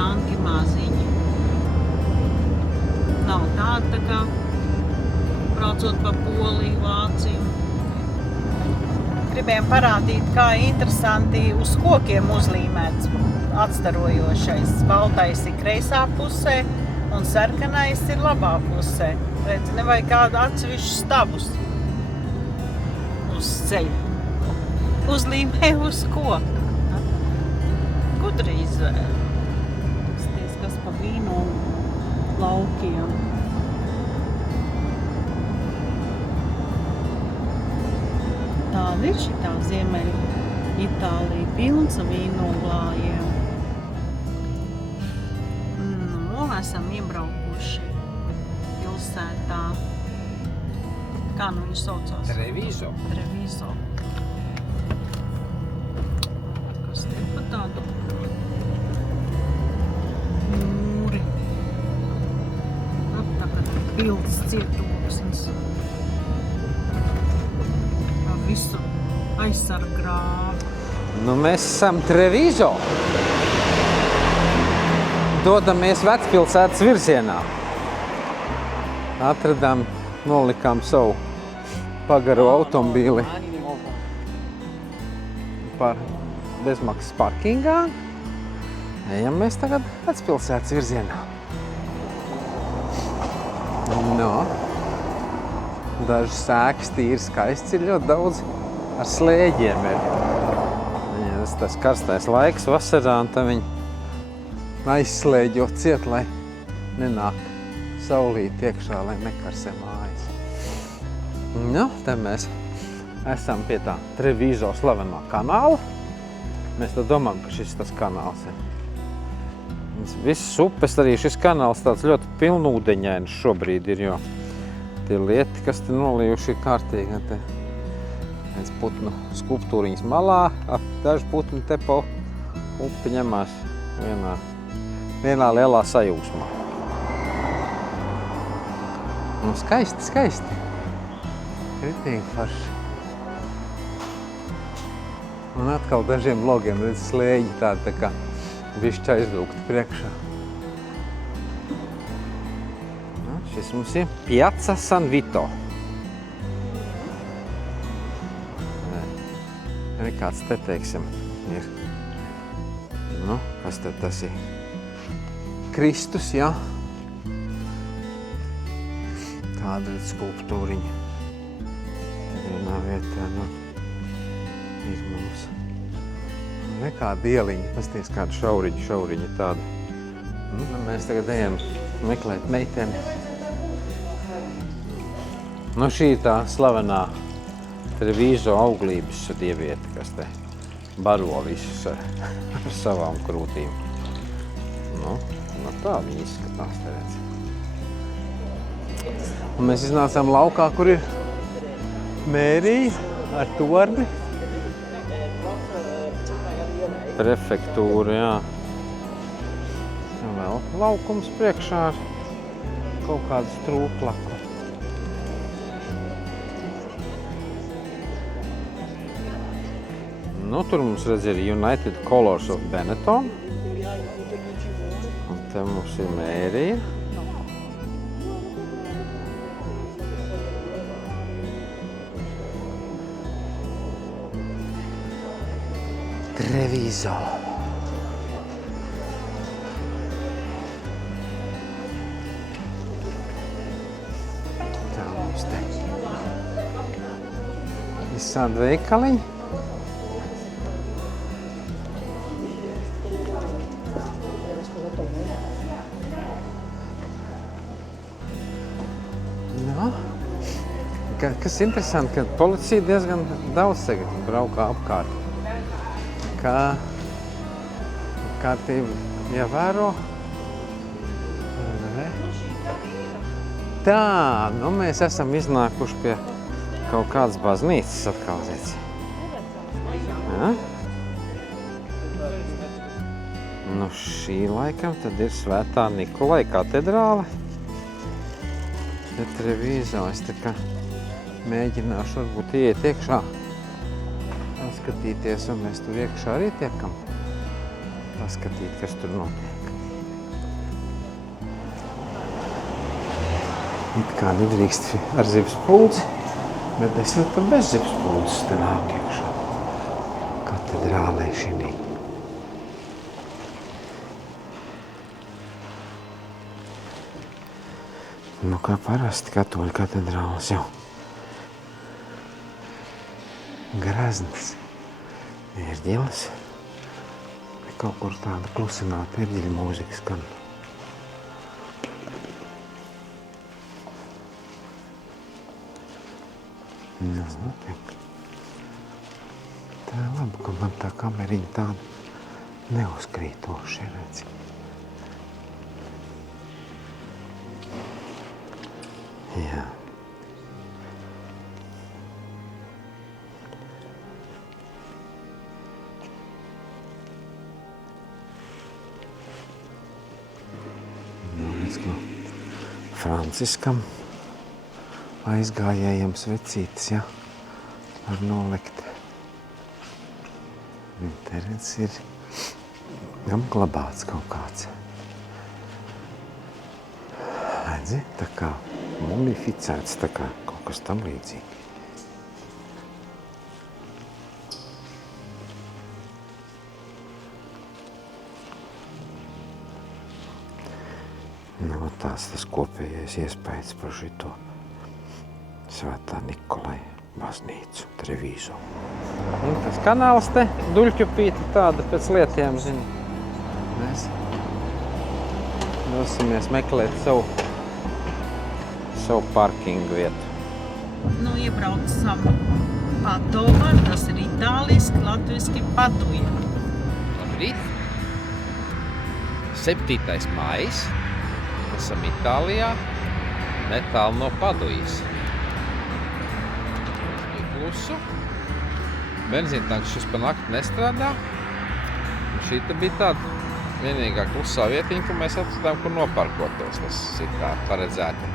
tanki maziņi. Nav tāda tā kā braucot pa Poliju, Vāciju. Gribējām parādīt, kā interesanti uz kokiem uzlīmēts atstarojošais. Baltais ir kreisā pusē un sarkanais ir labā pusē. Redz, nevajag kādu atsevišķu stabus uz ceļa. Uzlīmē uz koku. Gudri izvēle. Sties, kas pa vīnu laukiem. Tāda ir šitā Ziemeļa Itālija pilns vīnoglājiem. Nu, esam iebraukuši pilsētā. Kā nu viņš saucās? Treviso. Treviso. Kas te pa tādu mūri? Nu, tagad pilns cietoksnis. Visu aizsargrāvu. Nu, mēs esam Treviso. Dodamies vecpilsētas virzienā. Atradām, nolikām savu pagaro automobīli bezmaksas parkingā. Ejam mēs tagad vecpilsētas virzienā. No. Dažas sēkas tīri skaists ir ļoti daudz ar slēģiem. Ja tas karstais laiks vasarā, un tad viņi aizslēģo ciet, lai nenāk saulīt iekšā, lai nekarsē mājas. Nu, te mēs esam pie tā Treviso slavenā kanāla. Mēs tad domājam, ka šis tas kanāls ir. Visas upes, arī šis kanāls tāds ļoti pilnūdeņains šobrīd ir, jo tie lieti, kas te nolījuši, ir kārtīgi. Te viens putnu skulptūriņas malā, daži putni te pa upi ņemās vienā lielā sajūsmā. Nu, skaisti, skaisti. Kritīgi forši. Un atkal dažiem logiem redz slēģi tādi tā kā bišķi aizvilkti priekšā. Šis mums ir Piazza San Vito. Arī kāds te, teiksim, ir. Nu, kas tad tas ir? Kristus, jā. Tāda ir skulptūriņa. Te vienā vietā, nu, ir mums. Nekāda ieliņa, pasties kāda šauriņa tāda. Nu, mēs tagad ejam meklēt meiteni. Nu, šī ir tā slavenā Treviso auglības dieviete, kas te baro visus ar savām krūtīm. Nu, tā viņi izskatās, te redz. Un mēs iznācām laukā, kur ir mērija ar torni. Prefektūra, jā. Un vēl laukums priekšā ar kaut kādu strūklaku. Nu, tur mums redz ir United Colors of Benetton. Un te mums ir mērija. Treviso. Tā mums te visādi veikaliņi. Kas interesanti, ka policija diezgan daudz tagad braukā apkārt. Kā kārtību ievēro. Tā, nu mēs esam iznākuši pie kaut kādas baznīcas atkal, redz. Ja? Nu šī laikam tad ir Svētā Nikolai katedrāle. Te Treviso, es tā kā mēģināšu varbūt iet iekšā, paskatīties, un mēs tur iekšā arī tiekam paskatīt, kas tur notiek. It kā nedrīkst ar zivs puldzi, bet es nu tam bez zivs puldzes te nāk iekšā. Katedrālē šinī. Nu, kā parasti katoļu katedrāles jau. Grazns. Ērģeles. Kaut kur tāda klusināta ērģeļa mūzika skan. Nezinu, tā ir labi, ka man tā kameriņa tāda neuzkrītoša, redzi. Jā. Franciskam aizgājējiem svecītes, ja, var nolikt. Te redz ir apglabāts kaut kāds. Redzi, tā kā mumificēts, tā kā kaut kas tam līdzīgi. Nu, tas kopējais iespējas par šito Svētā Nikolaja baznīcu, Trevīzo. Un tas kanāls te, duļķupīte tāda pēc lietiem, zini. Mēs dosimies meklēt savu parkingu vietu. Nu, iebraucam Padova, tas ir itāliski, latviski Paduja. Labrīt! 7. maijs. Esam Itālijā, netālu no Padujas. Ir klusu. Benzīntanks šis pa nakti nestrādā. Un šī te bija tāda vienīgā klusā vietiņa, kur mēs atradām, kur noparkotos. Tas ir tā paredzēta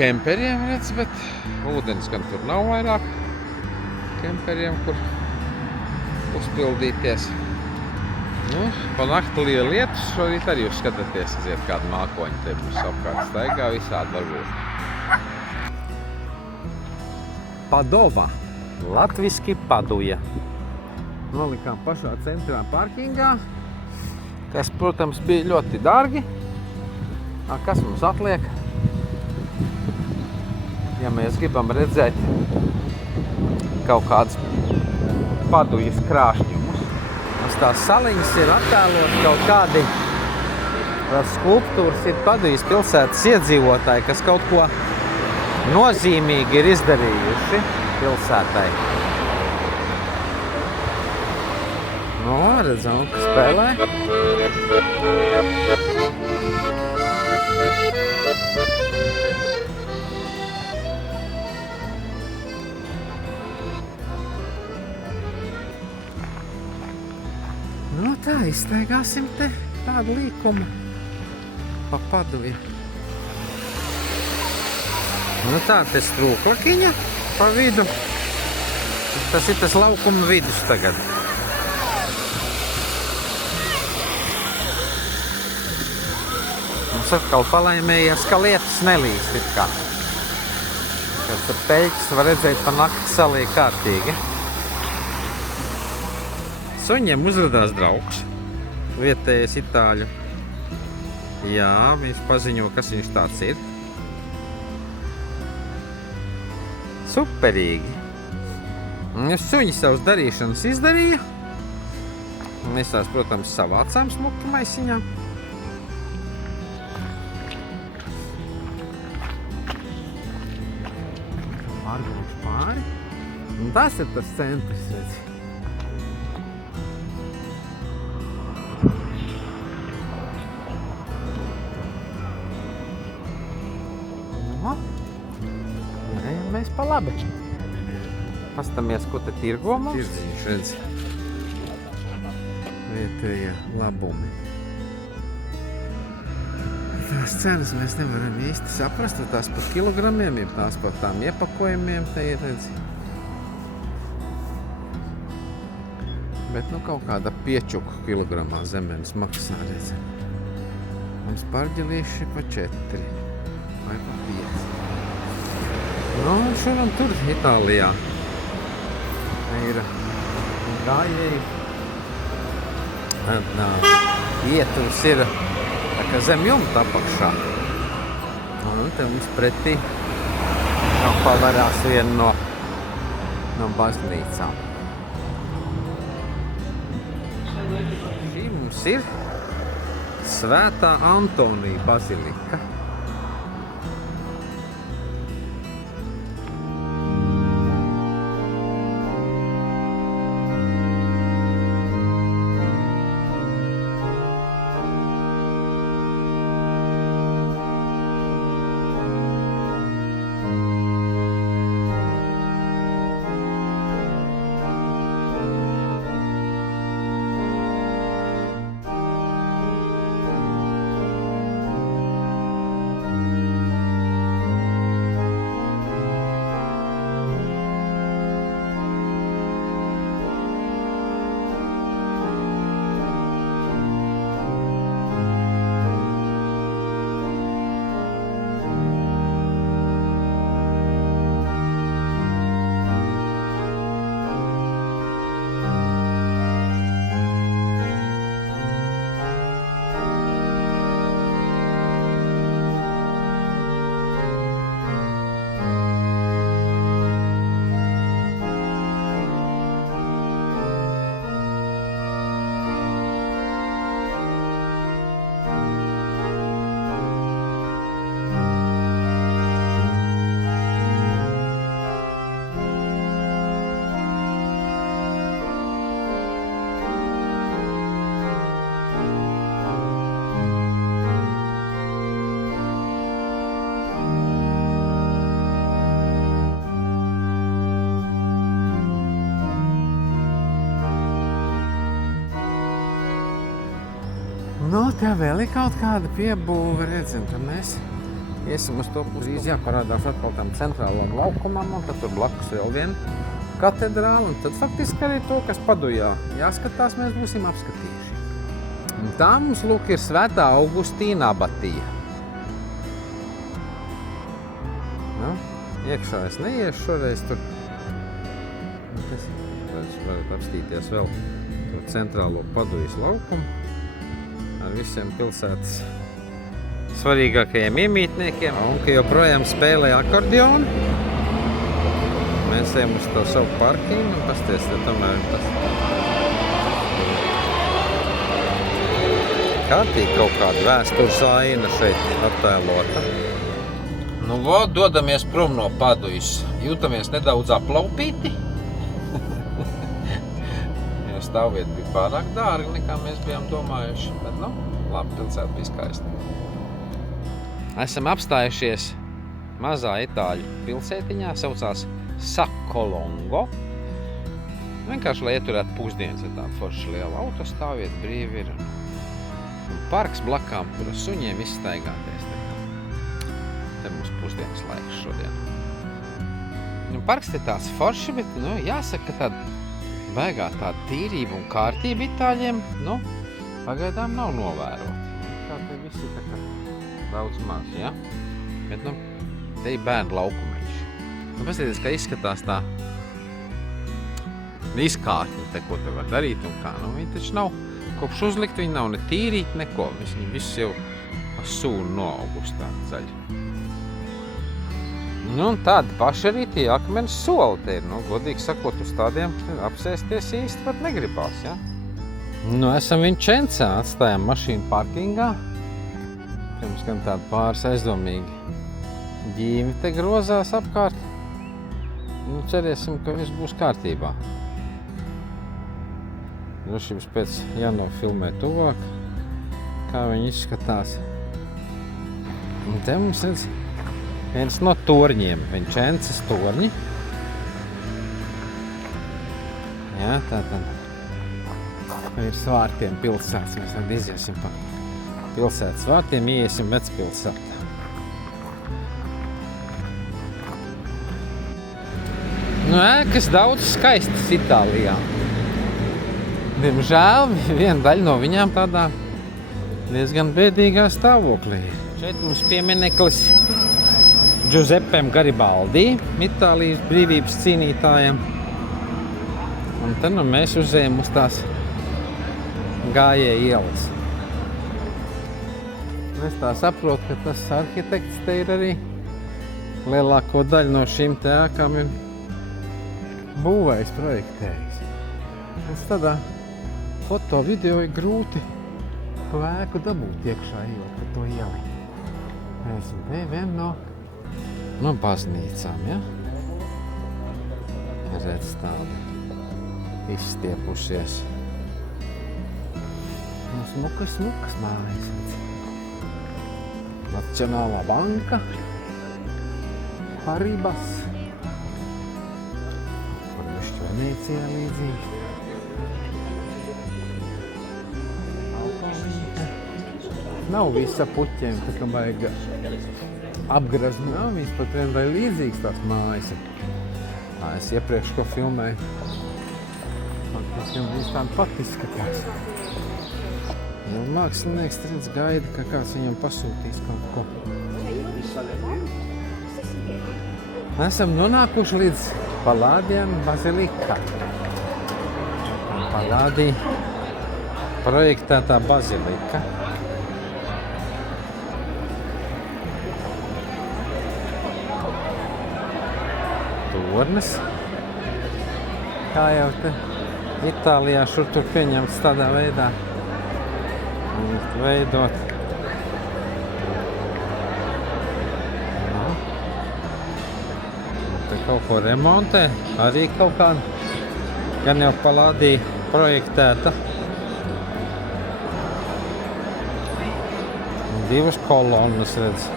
kemperiem, redz, bet ūdens gan tur nav vairāk kemperiem, kur uzpildīties. Nu, pa nakti liela lietus, šorīt arī jūs skatāties, aiziet kādu mākoņu, te būs apkārt staigā, visādi varbūt. Padova, latviski Paduja. Nolikām pašā centrā parkingā, kas, protams, bija ļoti dārgi. Kas mums atliek? Ja mēs gribam redzēt kaut kādas Padujas krāšņumus. Tās saliņas ir attēlot kaut kādi skulptūras, ir Padujas pilsētas iedzīvotāji, kas kaut ko nozīmīgi ir izdarījuši pilsētai. No, redzam, ka spēlē. Nu tā, izstaigāsim te tādu līkumu pa Paduju. Nu tā, te strūklakiņa pa vidu. Tas ir tas laukuma vidus tagad. Mums atkal palaimējās, ka lietas nelīst it kā. Kad peļķis var redzēt pa nakti salī kārtīgi. Suņiem uzradās draugs, vietējais itāļu. Jā, viņš paziņo, kas viņš tāds ir. Superīgi. Suņi savas darīšanas izdarīja. Mēs tās, protams, savācām smuki maisiņā. Pārgājuši pāri. Un tas ir tas centrs, redzi. Mēs pa labi. Pastamies, ko te tirgo mums. Tirdziņš, redz. Vietējie labumi. Tās cenas mēs nevaram īsti saprast, vai tās par kilogramiem, ja tās par tām iepakojumiem te ir, redz. Bet nu kaut kāda piečuku kilogramā zemenes maksā, redz. Mums pārģelīši pa 4. Vai Nu, šur un tur Itālijā ir gājēji. Ietuvs ir tā kā zem jumta apakšā. Un te mums pretī pavarās viena no baznīcām. Šī mums ir Svētā Antonija bazilika. Nu, te vēl ir kaut kāda piebūve, redzam, ka mēs iesim uz to pusi. Jāparādās atkal tam centrālam laukumam, un tad tur blakus vēl viena katedrāla, un tad faktiski arī to, kas Padujā jāskatās, mēs būsim apskatījuši. Un tā mums, lūk, ir Svētā Augustīna abatija. Nu, iekšā es neiešu šoreiz tur. Tas varat apstīties vēl to centrālo Padujas laukumu. Ar visiem pilsētas svarīgākajiem iemītniekiem, un ka joprojām spēlē akordionu. Mēs ejam uz to savu parkingu un pasties, ja tomēr tas kārtīgi kaut kāda vēstures aina šeit attēlota. Nu, dodamies prom no Padujas. Jūtamies nedaudz aplaupīti. Stāvvieta bija pārāk dārga, nekā mēs bijām domājuši, bet, nu, labi, pilsēta bija skaista. Esam apstājušies mazā itāļu pilsētiņā, saucās Sakolongo. Vienkārši, lai ieturētu pusdienas, ir tāda forša liela autostāvvieta, brīvi ir. Un parks blakām, kur ar suņiem izstaigāties. Te mums pusdienas laiks šodien. Nu, parks te tāds forši, bet, nu, jāsaka, ka tāda baigā tāda tīrība un kārtība itāļiem, nu, pagaidām nav novērota. Kā te visi tā kā daudz maz, ja? Bet, nu, te ir bērnu laukumeņš. Nu, paskatieties, kā izskatās tā izkārtne, te, ko te var darīt un kā. Nu, viņi taču nav, kopš uzlikt, viņi nav ne tīrīt, neko. Viņi viss jau sūnu noauguši tādi zaļi. Nu, un tādi paši arī tie akmeņu soli te ir. Nu, godīgi sakot, uz tādiem apsēsties īsti pat negribās, ja? Nu, esam Vinčencā, atstājām mašīnu parkingā. Pirms gan tādi pāris aizdomīgi ģīmi te grozās apkārt. Nu, cerēsim, ka viss būs kārtībā. Drošības pēc jānofilmē tuvāk, kā viņi izskatās. Un te mums redz viens no torņiem, Vinčencas torņi. Jā, tātad ir svārtiem pilsētas. Mēs tad iziesim pa pilsētas svārtiem, iesim vecpilsētā. Nu, ēkas daudz skaistas Itālijā. Diemžēl viena daļa no viņām tādā diezgan bēdīgā stāvoklī. Šeit mums piemineklis Giuseppem Garibaldi, Itālijas brīvības cīnītājiem. Un te nu mēs uzējām uz tās gājēju ielas. Es tā saprotu, ka tas arhitekts te ir arī lielāko daļu no šīm te ēkām ir būvējis, projektējis. Un tādā foto video ir grūti to ēku dabūt iekšā, ejot pa to ieli. Esmu te viena no baznīcām, ja? Redz tāda izstiepušies. Smukas mājas. Nacionālā banka, Paribas, kur bišķi Venecijā līdzīgi. Nav visa puķiem, tā kā vajag apgrazt, nav viņas pat vien vai līdzīgas tās mājas. Es iepriekš ko filmēju, viņas tāda pat izskatās. Nu, mākslinieks redz gaida, ka kāds viņam pasūtīs kaut ko. Esam nonākuši līdz Palladian Bazilika. Palladi projektētā bazilika. Tornis. Kā jau te Itālijā šur tur pieņemts tādā veidā. Veidot. Te kaut ko remontē, arī kaut kāda, gan jau Palladi projektēta. Divas kolonas, redz,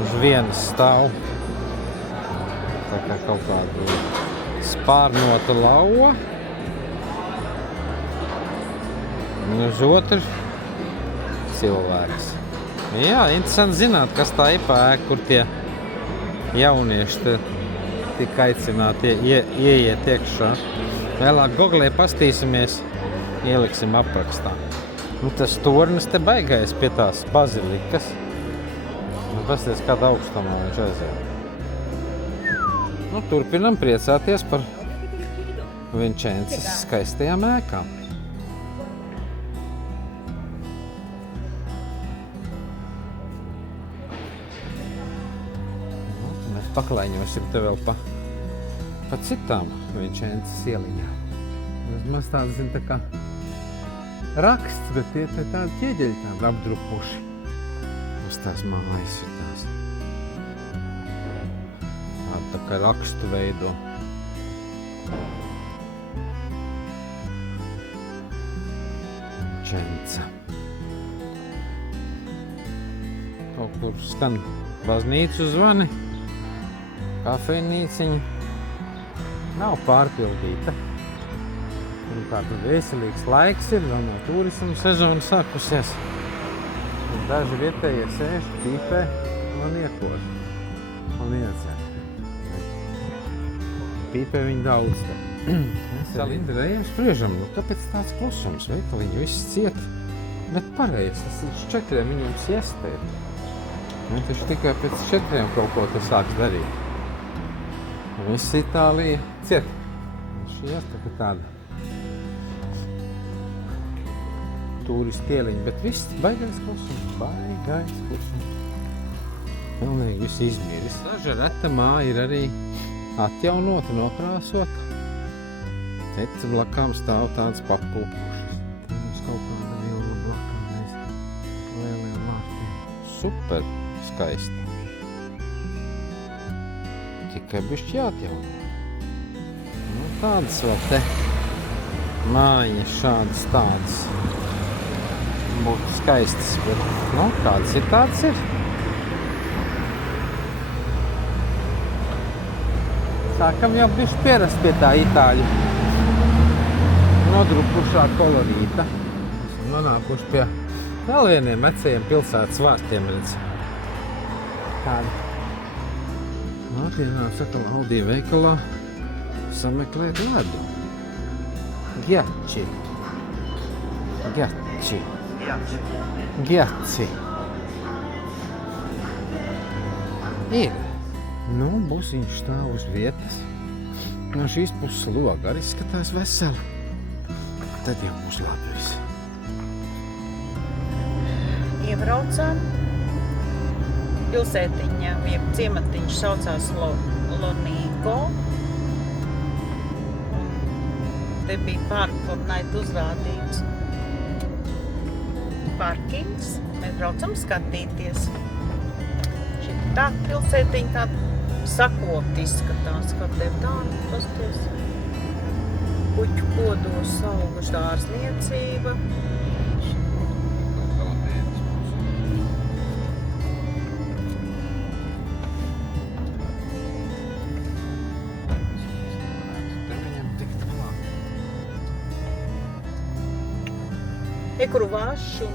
uz vienas stāv. Tā kā kaut kāda spārnota lauva. Un uz otru cilvēks. Jā, interesanti zināt, kas tā ir pa ēku, kur tie jaunieši tika aicināti ieiet iekšā. Vēlāk Googlē pastīsimies, ieliksim aprakstā. Nu, tas tornis te baigais pie tās bazilikas. Nu, pasties, kāda augstumā viņš aiziet. Nu, turpinam priecāties par Vincenzas skaistajām ēkām. Paklaiņosim te vēl pa citām Vincenzas ieliņām. Maz tāda, zin, tā kā raksts, bet tie te tādi ķieģeļi tādi apdrupuši. Uz tās mājas ir tās. Tāda tā kā rakstu veido. Vincenza. Kaut kur skan baznīcu zvani. Kafejnīciņa nav pārpildīta. Un tāda veselīgs laiks ir, vēl no turismu sezona sākusies. Un daži vietējie sēž, pīpē un iekož. Un iedzer. Pīpē viņi daudz te. Mēs ar Lindu spriežam, nu kāpēc tāds klusums? Veikaliņi viss ciet, bet pareizi, tas līdz 4 viņiem siestēt. Un taču tikai pēc 4 kaut ko te sāks darīt. Viss Itālija ciet. Šī jāstaka tāda turistu ieliņa, bet viss baigais klusums. Pilnīgi viss izmiris. Daža reta māja ir arī atjaunota, nokrāsota. Te blakām stāv tāds pakulpušas. Te mums kaut kāda vilna blakām mēs lieliem vārtiem. Super skaisti. Tikai bišķi jāatjauno. Nu, tādas vēl te mājiņas šādas tādas būtu skaistas, bet, nu, kādas ir, tādas ir. Sākam jau bišķi pierast pie tā itāļu nodrupušā kolorīta. Esam nonākuši pie vēl vieniem vecajiem pilsētas vārtiem, redz. Tādi. Mātienā saka Aldi veikalā sameklēt ledu. Ghiacci. Ir. Nu, busiņš stāv uz vietas. No šīs puses loga arī skatās veseli. Tad jau būs labi viss. Iebraucām. Pilsētiņa, jeb ciematiņš saucās Lonīgo. Te bija Park for Night uzrādīts. Parkings. Mēs braucam skatīties. Tā pilsētiņa tāda sakopta izskatās, kad tev tāda, pasties. Puķu podos auguši dārzniecība. Ekruvašu